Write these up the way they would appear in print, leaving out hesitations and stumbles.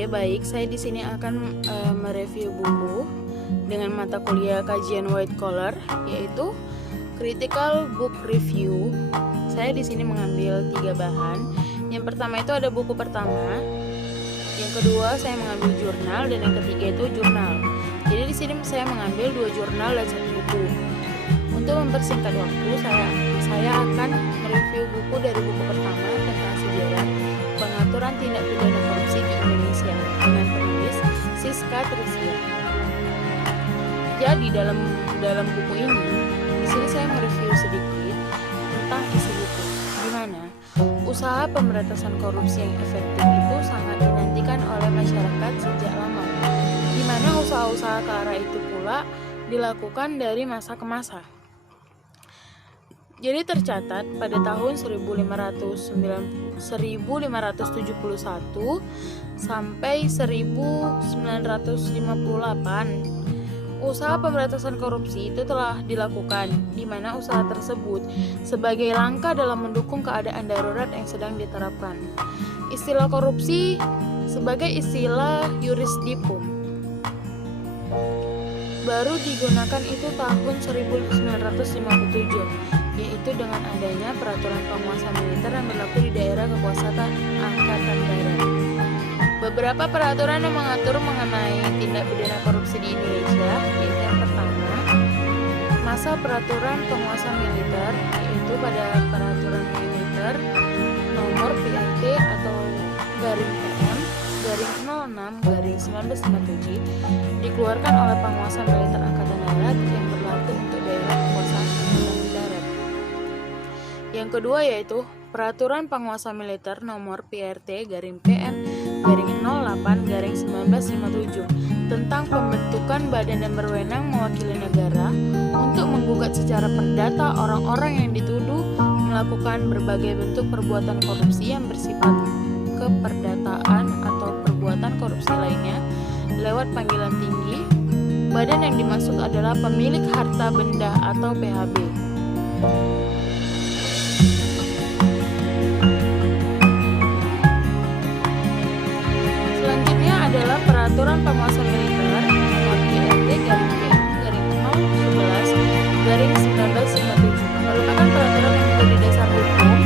Oke, baik. Saya di sini akan mereview buku dengan mata kuliah kajian white collar, yaitu Critical Book Review. Saya di sini mengambil 3 bahan. Yang pertama itu ada buku pertama, yang kedua saya mengambil jurnal, dan yang ketiga itu jurnal. Jadi di sini saya mengambil 2 jurnal dan 1 buku. Untuk mempersingkat waktu, saya akan mereview buku dari buku pertama tentang sejarah pengaturan tindak pidana korupsi di Indonesia dengan penulis Siska Trisya. Jadi dalam buku ini, di sini saya mereview sedikit tentang isi buku, di mana usaha pemberantasan korupsi yang efektif itu sangat dinantikan oleh masyarakat sejak lama, di mana usaha-usaha ke arah itu pula dilakukan dari masa ke masa. Jadi tercatat pada tahun 1571 sampai 1958, usaha pemberantasan korupsi itu telah dilakukan, di mana usaha tersebut sebagai langkah dalam mendukung keadaan darurat yang sedang diterapkan. Istilah korupsi sebagai istilah jurisdipum baru digunakan itu tahun 1957, yaitu dengan adanya peraturan penguasa militer yang berlaku di daerah kekuasaan Angkatan Darat. Beberapa peraturan yang mengatur mengenai tindak pidana korupsi di Indonesia, yaitu yang pertama, masa peraturan penguasa militer, yaitu pada peraturan militer nomor PRT atau garing PM garing 06 garing 1957 dikeluarkan oleh penguasa militer Angkatan Darat yang berlaku untuk daerah kekuasaan Angkatan Darat. Yang kedua yaitu peraturan penguasa militer nomor PRT garing PM garing 08 garing 1957 tentang pembentukan badan yang berwenang mewakili negara untuk menggugat secara perdata orang-orang yang dituduh melakukan berbagai bentuk perbuatan korupsi yang bersifat keperdataan atau perbuatan korupsi lainnya lewat panggilan tinggi. Badan yang dimaksud adalah pemilik harta benda atau PHB. Selanjutnya adalah peraturan penguasa militer nomor PRT garing PM garing 011 garing 1957 merupakan peraturan yang menjadi dasar hukum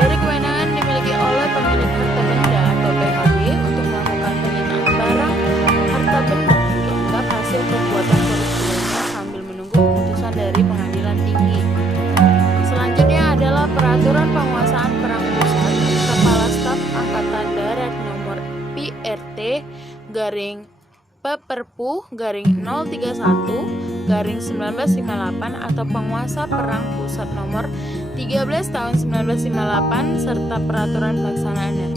dari kewenangan dimiliki oleh pemilik harta benda atau PHB untuk melakukan penyitaan barang harta benda yang dianggap hasil perbuatan korupsi lainnya sambil menunggu keputusan dari pengadilan tinggi. Selanjutnya adalah peraturan penguasaan perang pusat Kepala Staf Angkatan Darat nomor PRT garing Perpu garing 031 garing 1958 atau penguasa perang pusat nomor 13 tahun 1958 serta peraturan pelaksanaannya.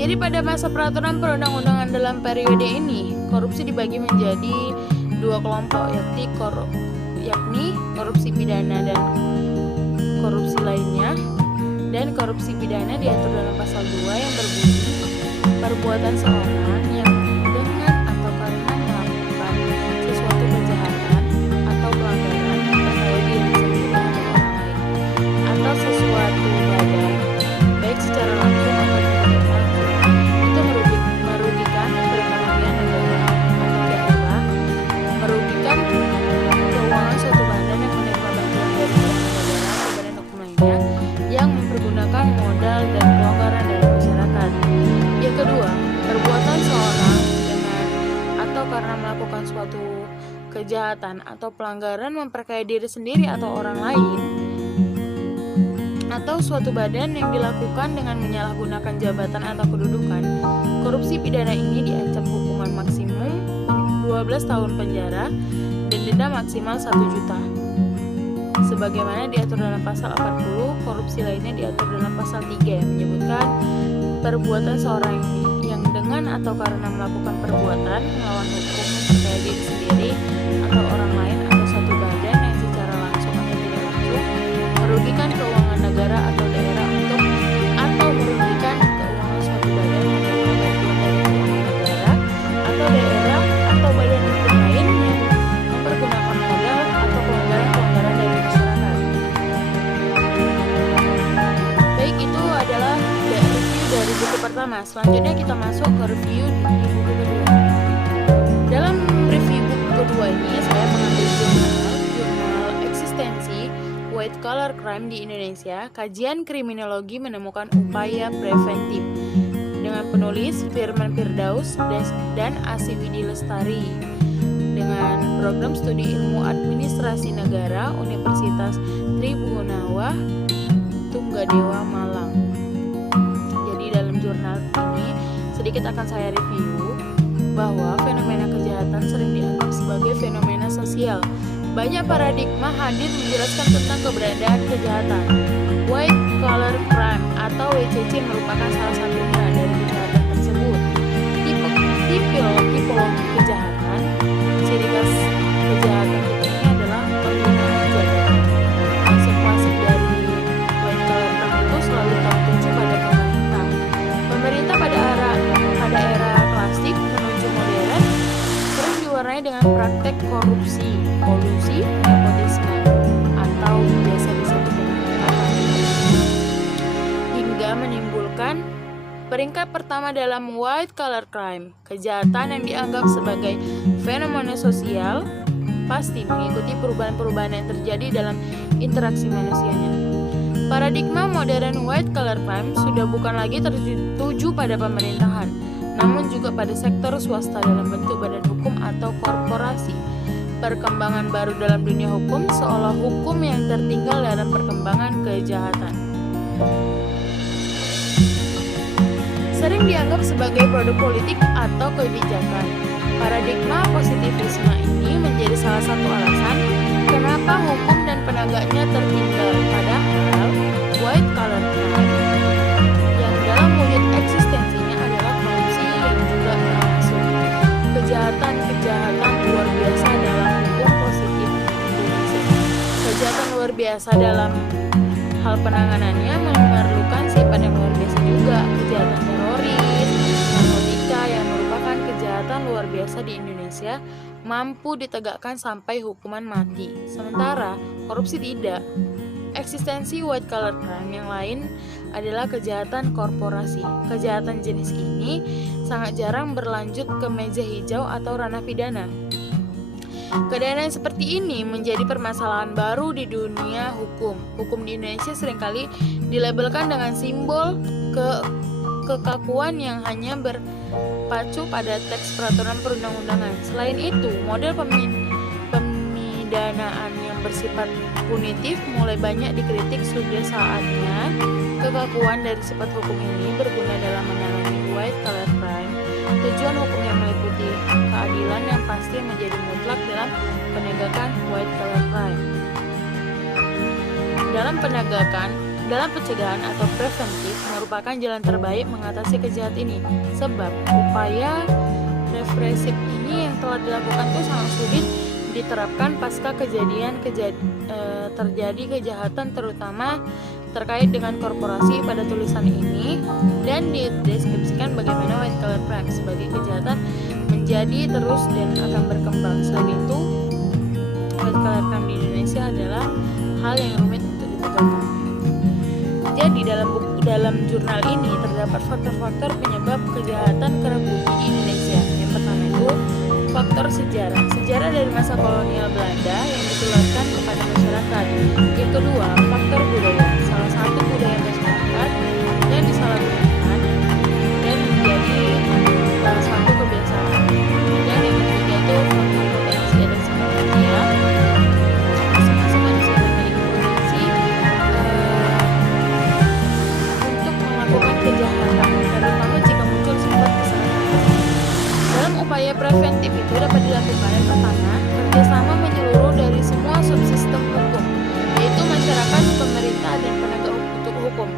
Jadi pada masa peraturan perundang-undangan dalam periode ini, korupsi dibagi menjadi 2 kelompok, yakni korupsi pidana dan korupsi lainnya. Dan korupsi pidana diatur dalam pasal 2 yang berbunyi perbuatan seorang yang dengan atau karena melakukan sesuatu kejahatan atau pelanggaran yang terkait diri sendiri atau orang lain atau sesuatu badan baik secara langsung atau tidak langsung itu merugikan perekonomian negara atau daerah, merugikan keuangan suatu badan yang menerima bantuan dari negara atau badan hukum lainnya yang mempergunakan modal dan kelonggaran dari masyarakat. Yang kedua, perbuatan seorang dengan atau karena melakukan suatu kejahatan atau pelanggaran memperkaya diri sendiri atau orang lain atau suatu badan yang dilakukan dengan menyalahgunakan jabatan atau kedudukan. Korupsi pidana ini diancam hukuman maksimum 12 tahun penjara dan denda maksimal 1 juta. Sebagaimana diatur dalam pasal 40, korupsi lainnya diatur dalam pasal 3 yang menyebutkan perbuatan seorang yang dengan atau karena melakukan perbuatan melawan hukum memperkaya diri sendiri atau orang lain atau suatu badan yang secara langsung atau tidak langsung merugikan keuangan negara atau daerah atau merugikan keuangan suatu badan yang menerima bantuan dari keuangan negara atau daerah atau badan hukum lain yang mempergunakan modal atau pelanggaran dari masyarakat. Baik, itu adalah review dari buku pertama. Selanjutnya kita masuk mereview di buku kedua. Dalam review buku kedua ini saya mengambil jurnal eksistensi white collar crime di Indonesia, kajian kriminologi menemukan upaya preventif, dengan penulis Firman Firdaus dan Asiwidi Lestari, dengan program studi ilmu administrasi negara Universitas Tribunawah Tunggadewa Malang. Jadi dalam jurnal ini sedikit akan saya review bahwa fenomena kejahatan sering dianggap sebagai fenomena sosial. Banyak paradigma hadir menjelaskan tentang keberadaan kejahatan. White collar crime atau WCC merupakan salah satunya dari kejahatan tersebut. Tipologi kejahatan, ciri khas kejahatan ini adalah penggunaan jabatan. Konsekuensi dari white collar crime itu selalu tertuju pada pemerintah. Pemerintah pada era klasik menuju modern sering diwarnai dengan praktek korupsi, kolusi, nepotisme atau biasa disebut dengan hingga menimbulkan peringkat pertama dalam white collar crime. Kejahatan yang dianggap sebagai fenomena sosial pasti mengikuti perubahan-perubahan yang terjadi dalam interaksi manusianya. Paradigma modern white collar crime sudah bukan lagi tertuju pada pemerintahan, namun juga pada sektor swasta dalam bentuk badan hukum atau korporasi. Perkembangan baru dalam dunia hukum seolah hukum yang tertinggal dalam perkembangan kejahatan. Sering dianggap sebagai produk politik atau kebijakan. Paradigma positivisme ini menjadi salah satu alasan kenapa hukum dan penegaknya tertinggal. Padahal white collar crime yang dalam wujud eksistensinya adalah korupsi yang juga termasuk kejahatan luar biasa dalam hukum positif Indonesia. Kejahatan luar biasa dalam hal penanganannya memerlukan sifat yang luar biasa juga. Kejahatan teroris, narkotika yang merupakan kejahatan luar biasa di Indonesia mampu ditegakkan sampai hukuman mati. Sementara korupsi tidak. Eksistensi white collar crime yang lain adalah kejahatan korporasi. Kejahatan jenis ini sangat jarang berlanjut ke meja hijau atau ranah pidana. Keadaan seperti ini menjadi permasalahan baru di dunia hukum. Hukum di Indonesia seringkali dilabelkan dengan simbol kekakuan yang hanya berpacu pada teks peraturan perundang-undangan. Selain itu, model pemidanaan yang bersifat punitif mulai banyak dikritik. Sudah saatnya kekakuan dari sifat hukum ini berguna dalam menangani white collar crime. Tujuan hukum yang meliputi keadilan yang pasti menjadi mutlak dalam penegakan white collar crime. Dalam pencegahan atau preventif merupakan jalan terbaik mengatasi kejahatan ini. Sebab upaya represif ini yang telah dilakukan itu sangat sulit diterapkan pasca terjadi kejahatan terutama terkait dengan korporasi. Pada tulisan ini dan dideskripsikan bagaimana white collar crime sebagai kejahatan menjadi terus dan akan berkembang. Selain itu, white collar crime di Indonesia adalah hal yang rumit untuk ditegakkan. Jadi dalam jurnal ini terdapat faktor-faktor penyebab kejahatan kerah putih di Indonesia. Yang pertama itu faktor sejarah. Sejarah dari masa kolonial Belanda yang ditularkan kepada masyarakat. Yang kedua, faktor budaya. Salah satu budaya masyarakat yang disalahgunakan dan menjadi salah satu kebiasaan. Dan yang ketiga itu faktor potensi. Ada sebenarnya masing-masing manusia memiliki potensi untuk melakukan kejahatan, terutama jika muncul sifat kesalahan. Dalam upaya preventif itu dapat dilakukan yang pertama, kerjasama menyeluruh dari semua subsistem hukum, yaitu masyarakat, pemerintah, dan penegak hukum.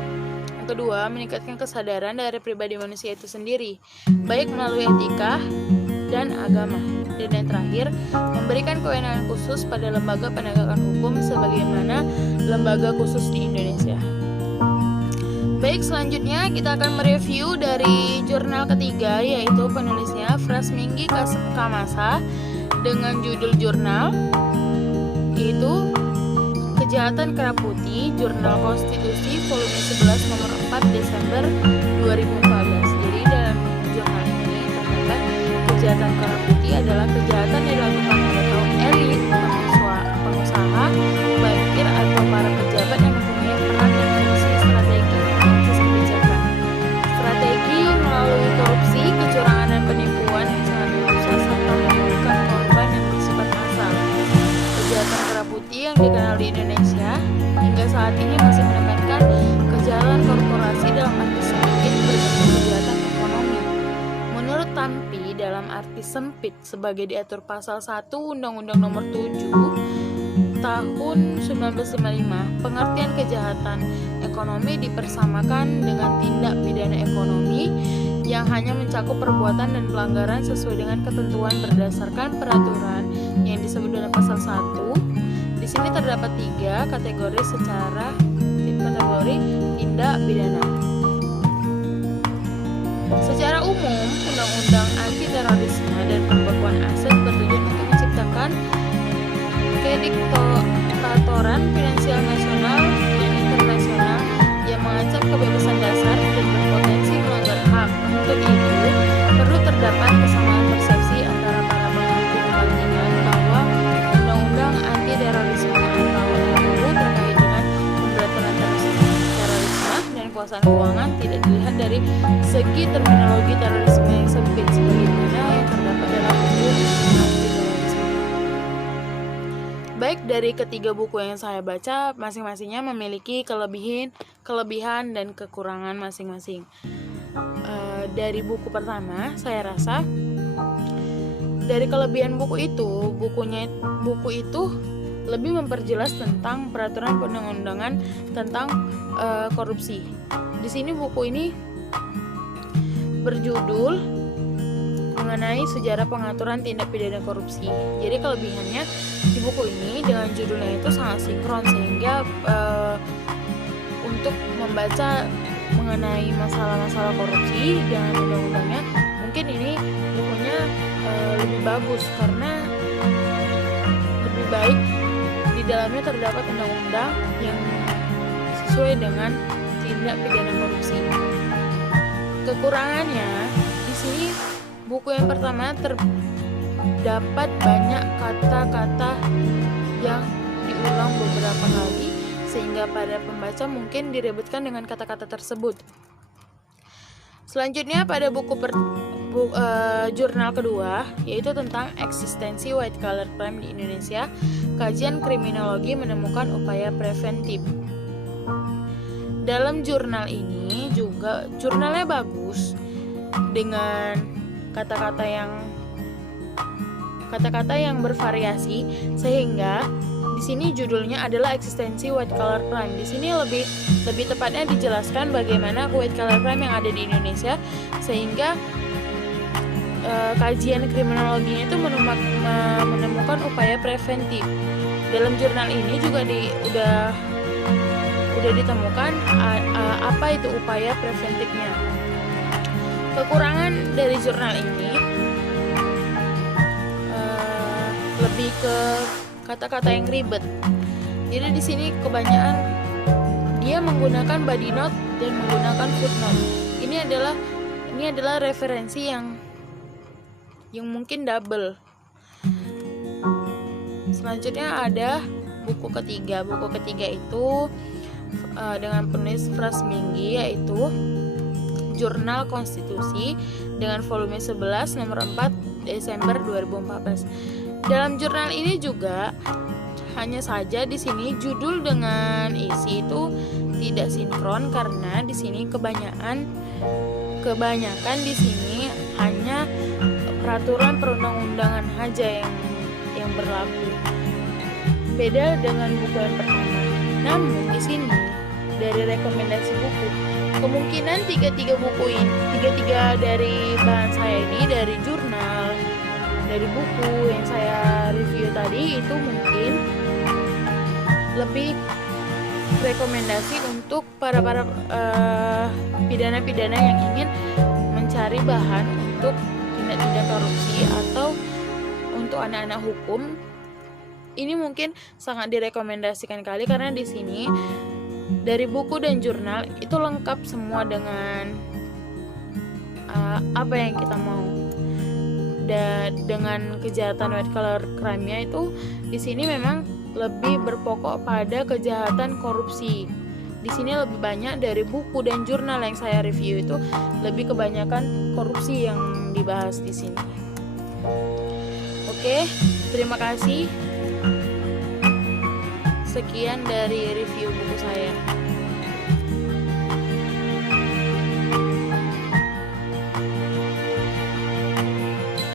Yang kedua, meningkatkan kesadaran dari pribadi manusia itu sendiri, baik melalui etika dan agama. Dan yang terakhir, memberikan kewenangan khusus pada lembaga penegakan hukum sebagaimana lembaga khusus di Indonesia. Baik, selanjutnya kita akan mereview dari jurnal ketiga, yaitu penulisnya Frasminggi Kamasa dengan judul jurnal yaitu Kejahatan Kerah Putih, Jurnal Konstitusi volume 11 nomor 4 Desember 2014. Jadi dalam jurnal ini kejahatan kerah putih adalah kejahatan yang dilakukan oleh kaum elit, pengusaha, bankir, atau para pejabat yang mempunyai peran dan fungsi strategi atas kebijakan. Strategi melalui korupsi, kecurangan, dan penipuan yang sangat susah serta menimbulkan korban yang bersifat massal. Kejahatan kerah putih yang dikenal di Indonesia hingga saat ini masih menekankan kejahatan korporasi dalam arti sempit berbentuk kejahatan ekonomi. Menurut Tampi, dalam arti sempit sebagai diatur pasal 1 Undang-Undang Nomor 7 Tahun 1955, pengertian kejahatan ekonomi dipersamakan dengan tindak pidana ekonomi yang hanya mencakup perbuatan dan pelanggaran sesuai dengan ketentuan berdasarkan peraturan yang disebut dalam pasal 1. Di sini terdapat 3 kategori kategori tindak pidana. Secara umum, Undang-Undang Anti Terorisme dan Pembekuan Aset bertujuan untuk menciptakan kediktatoran finansial nasional dan internasional yang mengancam kebebasan dasar dan berpotensi melanggar HAM. Untuk itu, perlu terdapat kesamaan persepsi antara para pemangku kepentingan bahwa Undang-Undang Anti Terorisme atau UU terkait dengan pemberantasan terorisme dan kekuasaan keuangan tidak dilihat dari segi terminologi terorisme yang sempit sebagaimana yang terdapat dalam UU Anti Terorisme. Baik dari ketiga buku yang saya baca, masing-masingnya memiliki kelebihan dan kekurangan masing-masing. Dari buku pertama, saya rasa dari kelebihan buku itu lebih memperjelas tentang peraturan perundang-undangan tentang korupsi. Di sini buku ini berjudul mengenai sejarah pengaturan tindak pidana korupsi. Jadi kelebihannya di buku ini dengan judulnya itu sangat sinkron sehingga untuk membaca mengenai masalah-masalah korupsi dengan undang-undangnya mungkin ini bukunya lebih bagus karena lebih baik di dalamnya terdapat undang-undang yang sesuai dengan tindak pidana korupsi. Kekurangannya di sini buku yang pertama terdapat banyak kata-kata yang diulang beberapa kali sehingga pada pembaca mungkin diribetkan dengan kata-kata tersebut. Selanjutnya pada jurnal kedua yaitu tentang eksistensi white collar crime di Indonesia, kajian kriminologi menemukan upaya preventif. Dalam jurnal ini juga jurnalnya bagus dengan kata-kata yang bervariasi sehingga di sini judulnya adalah eksistensi white collar crime. Di sini lebih tepatnya dijelaskan bagaimana white collar crime yang ada di Indonesia sehingga kajian kriminologinya itu menemukan upaya preventif. Dalam jurnal ini juga udah ditemukan apa itu upaya preventifnya. Kekurangan dari jurnal ini lebih ke kata-kata yang ribet. Jadi di sini kebanyakan dia menggunakan body note dan menggunakan footnote. Ini adalah referensi yang mungkin double. Selanjutnya ada buku ketiga. Buku ketiga itu dengan penulis Frans Minggi yaitu Jurnal Konstitusi dengan volume 11 nomor 4 Desember 2014. Dalam jurnal ini juga hanya saja di sini judul dengan isi itu tidak sinkron karena di sini kebanyakan di sini hanya peraturan perundang-undangan saja yang berlaku. Beda dengan buku yang pertama. Namun di sini dari rekomendasi buku, kemungkinan tiga dari bahan saya ini dari jurnal, dari buku yang saya review tadi itu mungkin lebih rekomendasi untuk para pidana-pidana yang ingin mencari bahan untuk tindak-tindak korupsi atau untuk anak-anak hukum. Ini mungkin sangat direkomendasikan kali karena di sini dari buku dan jurnal itu lengkap semua dengan apa yang kita mau. dengan kejahatan white collar crime-nya itu di sini memang lebih berpokok pada kejahatan korupsi. Di sini lebih banyak dari buku dan jurnal yang saya review itu lebih kebanyakan korupsi yang dibahas di sini. Oke, terima kasih. Sekian dari review buku saya.